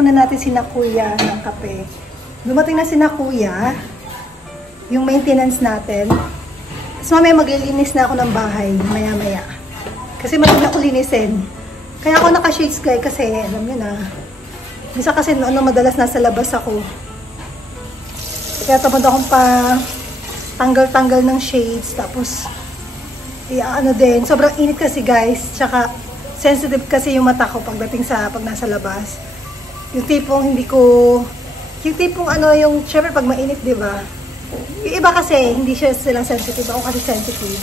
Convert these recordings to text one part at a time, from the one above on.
muna natin sina kuya ng kape. Dumating na sina kuya, yung maintenance natin. So mamaya maglilinis na ako ng bahay, maya-maya. Kasi madali ako linisin. Kaya ako naka-shades guys kasi alam nyo na. Minsan kasi noon madalas nasa labas ako. Kaya tamad akong pa tanggal-tanggal ng shades. Tapos, ano din, sobrang init kasi guys. Tsaka, sensitive kasi yung mata ko pagdating sa, pag nasa labas. Yung tipong hindi ko, yung tipong ano, yung, syempre pag mainit, diba? Yung iba kasi, hindi sila sensitive. Ako kasi sensitive.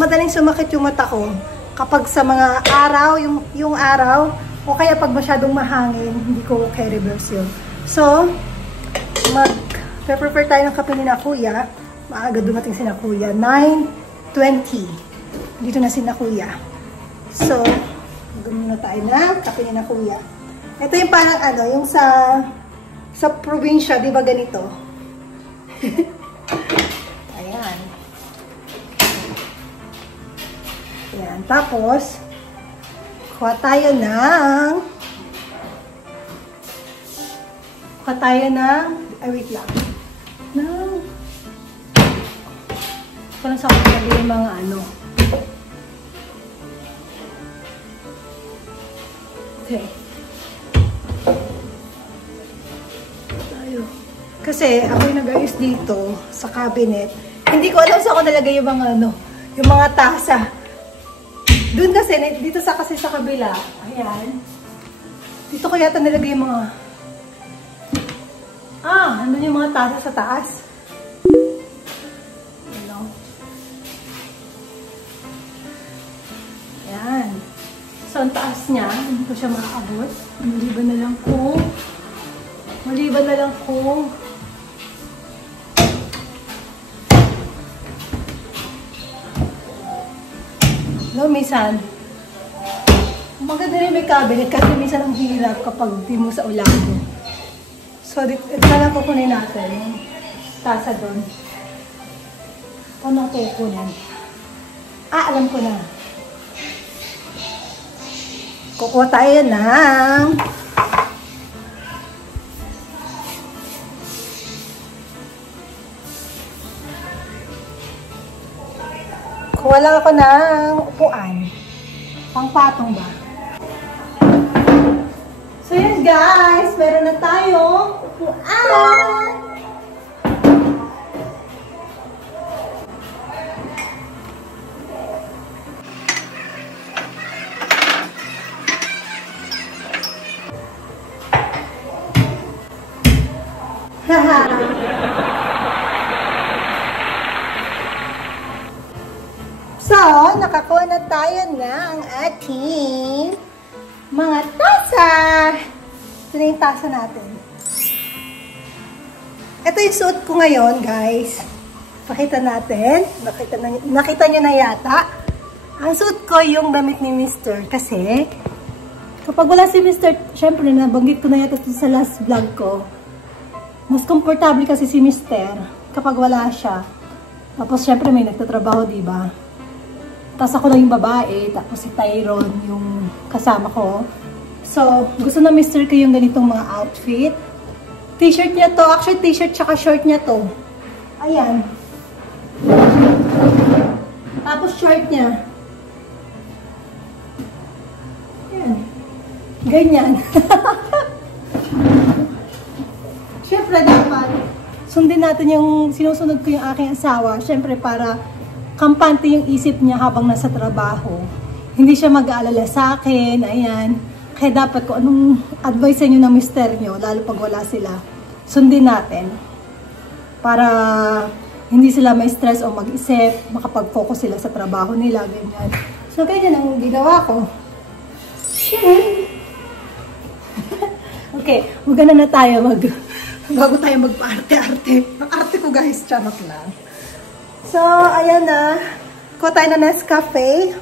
Madaling sumakit yung mata ko kapag sa mga araw, yung araw, o kaya pag masyadong mahangin, hindi ko kaya reverse yun. So, mag-prepare tayo ng kape ni na kuya. Maaga dumating si na kuya. 9:20. Dito na si na kuya. So, gumuna tayo na kape ni na kuya. Ito yung parang ano, yung sa probinsya, di ba ganito? Ayan. Ayan. Tapos, kuha tayo ng ay wait lang. Parang sa kapag yung mga ano. Okay. Tayo. Kasi ako yung nag-ayos dito sa cabinet. Hindi ko alam saan ko nalagay yung mga ano, yung mga tasa. Doon kasi, dito kasi sa kabila. Ayan. Dito ko yata nalagay yung mga ano yung mga tasa sa taas. Ano? Ayan. So, ang taas niya, hindi ko siya makaabot. Maliban na lang kung no, minsan, maganda rin may cabinet kasi minsan ang hirap kapag di mo sa ulan mo. So, ito na lang kukunin natin yung tasa doon. Ano ito kukunin? Alam ko na. Kukuha tayo ng kuha lang ako ng upuan. Pangpatong ba? So yun guys, meron na tayong upuan. So, nakakuha na tayo ng ating mga tasa. Ito na yung tasa natin. Ito yung suot ko ngayon, guys. Pakita natin. Nakita nyo na yata. Ang suot ko yung damit ni Mr. Kasi, kapag wala si Mr. Syempre, nabanggit ko na yata sa last vlog ko. Mas komportable kasi si Mr. kapag wala siya. Tapos, syempre, may nagtatrabaho, diba? Tapos ako lang yung babae, tapos si Tyrone yung kasama ko. So, gusto na Mr. ko yung ganitong mga outfit. T-shirt niya to. Actually, t-shirt tsaka short niya to. Ayan. Tapos short niya. Ayan. Ganyan. Siyempre, dapat sundin natin yung sinusunod ko yung aking asawa. Siyempre, para kampante yung isip niya habang nasa trabaho. Hindi siya mag-aalala sa akin, ayan. Kaya dapat kung anong advice sa inyo ng mister nyo, lalo pag wala sila, sundin natin. Para hindi sila may stress o mag-isip, makapag-focus sila sa trabaho nila, ganyan. So, ganyan ang ginawa ko. Okay, magana na tayo bago tayo magpa-arte-arte. Ang arte ko guys, charot lang. So, ayan na. Kuha tayo ng Nescafe.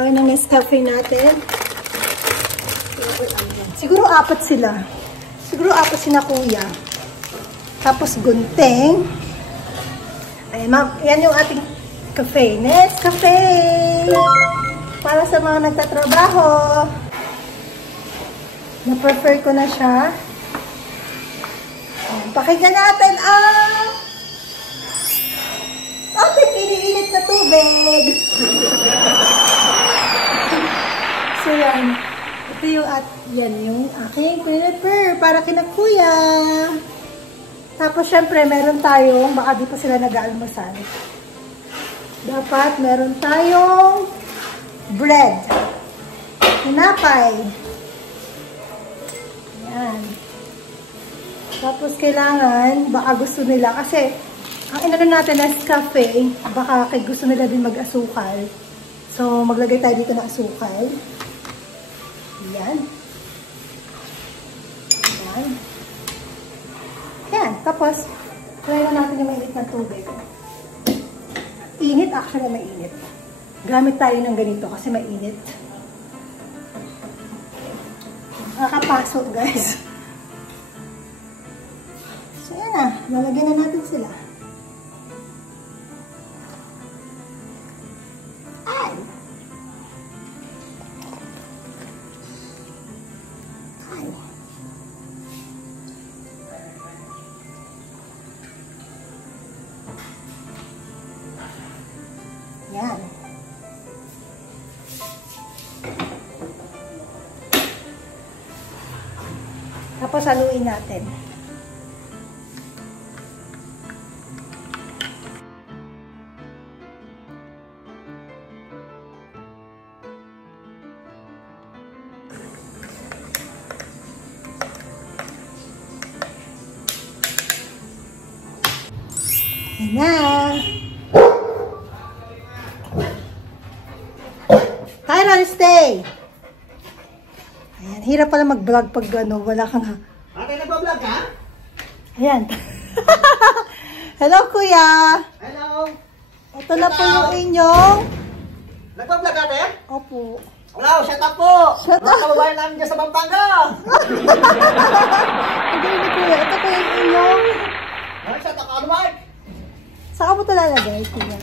Ayan ang Nescafe natin. Siguro apat sila. Siguro apat sila kuya. Tapos gunting. Ayan, yan yung ating cafe. Nescafe! Para sa mga nagtatrabaho. Na-prefer ko na siya. Pakinggan natin ang ating iniinit na tubig. So yan. Ito yung yan yung aking prepare para kina kuya. Tapos syempre meron tayong, baka di pa sila nag-aalmusal. Dapat meron tayong bread. Tinapay. Yan. Tapos kailangan, baka gusto nila, kasi ang inano natin na cafe, baka gusto nila din mag-asukal. So, maglagay tayo dito ng asukal. Yan. Yan. Yan. Tapos, try na natin yung mainit na tubig. Init, actually mainit. Gamit tayo ng ganito kasi mainit. Nakakapasok, guys. So, yan na. Lalagyan na natin sila. Ay! Ay! Yan. Tapos haluin natin. Ayan na. Tyron, stay! Ayan, hirap pala mag-vlog pag ano, wala kang... Ate, nag-vlog ka? Ayan. Hello, kuya! Hello! Ito na po yung inyong... Nag-vlog ate? Opo. Hello, shout out po! Shout out! Mga kababayan namin dyan sa Pampanga! Ang galing ni kuya. Ito po yung inyong... Shout out ka, ano Mike? Saan mo ito lalagay, kuya?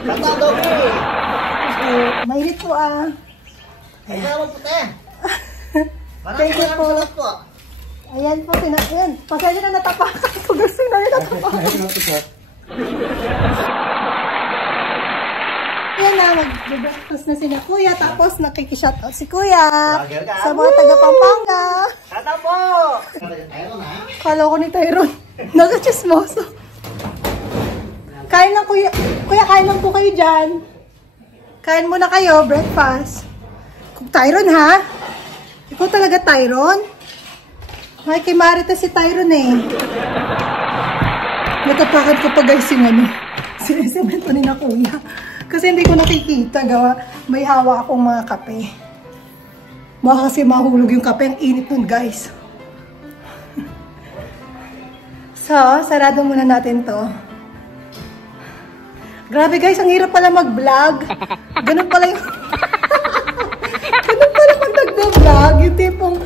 Shout out daw po! Mainit po ah. Ay, naman po te! Thank you po. Salamat po! Ayan po, ayan. Pasensya na natapakan ko. Gusto na rin natapakan. Ayan na, mag-breakfast na sila kuya. Tapos nakikishoutout si kuya. Sa mga taga Pampanga. Shout out po! Tyron ha? Kala ko ni Tyron. Nagachismoso. Kain lang kuya. Kuya, kain lang po kayo dyan. Kain muna kayo, breakfast. Kung Tyron ha? Ikaw talaga Tyron? May kay Marita si Tyron eh. Natapakan ko pa guys yung ano. Sinisemento ni na kuya. Kasi hindi ko nakikita. Gawa, may hawa akong mga kape. Baka kasi mahulog yung kape. Ang init nun guys. So, sarado muna natin to. Grabe guys, ang hirap pala mag-vlog. Ganun pala yung... Ganun pala pag nag-vlog. Yung tipong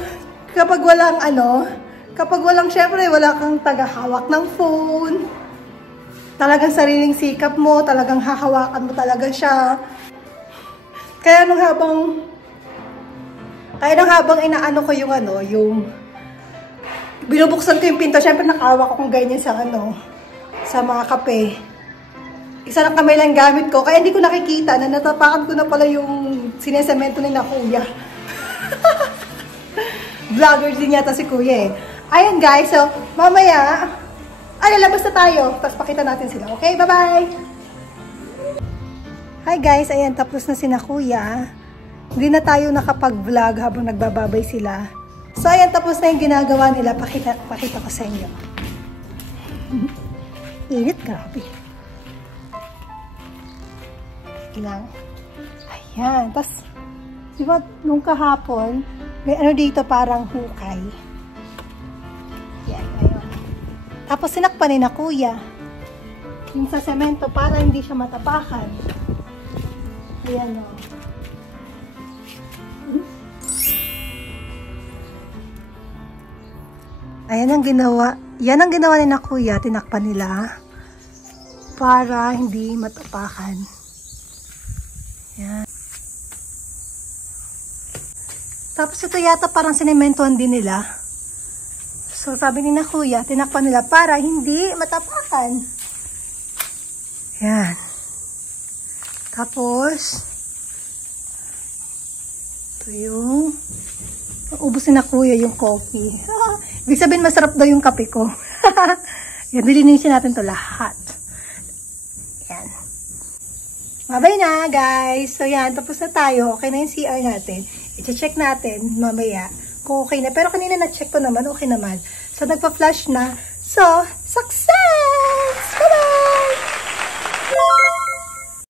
kapag walang ano, kapag walang syempre, wala kang tagahawak ng phone. Talagang sariling sikap mo, talagang hahawakan mo talaga siya. Kaya nung habang inaano ko yung ano, yung binubuksan ko yung pinto, syempre nakahawak akong ganyan sa ano, sa mga kape. Isa lang kamay lang gamit ko, kaya hindi ko nakikita na natapakan ko na pala yung sinesemento ni na kuya. Vlogger din yata si kuya eh. Ayan guys, so mamaya, lalabas na tayo. Tapos pakita natin sila. Okay, bye-bye! Hi guys, ayan, tapos na si na kuya. Hindi na tayo nakapag-vlog habang nagbababay sila. So ayan, tapos na yung ginagawa nila. Pakita ko sa inyo. Init, grabe. Lang. Ayan. Tapos, di ba, nung kahapon, may ano dito parang hukay. Yan, ngayon. Tapos, sinakpan ni na kuya. Yung sa semento para hindi siya matapakan. Ayan, o. Ayan ang ginawa. Yan ang ginawa ni na kuya. Tinakpan nila para hindi matapakan. Yan. Tapos ito yata parang sinementohan din nila. So sabi ni na kuya, tinakpan nila para hindi matapakan. Yan. Tapos, ito yung, ubusin na kuya yung coffee. Ibig sabihin masarap daw yung kape ko. Yan, nilinisin natin to lahat. Yan. Mabay na, guys. So, yan. Tapos na tayo. Okay na yung CR natin. I-check natin mamaya kung okay na. Pero kanina na-check ko naman. Okay naman. So, nagpa-flush na. So, success!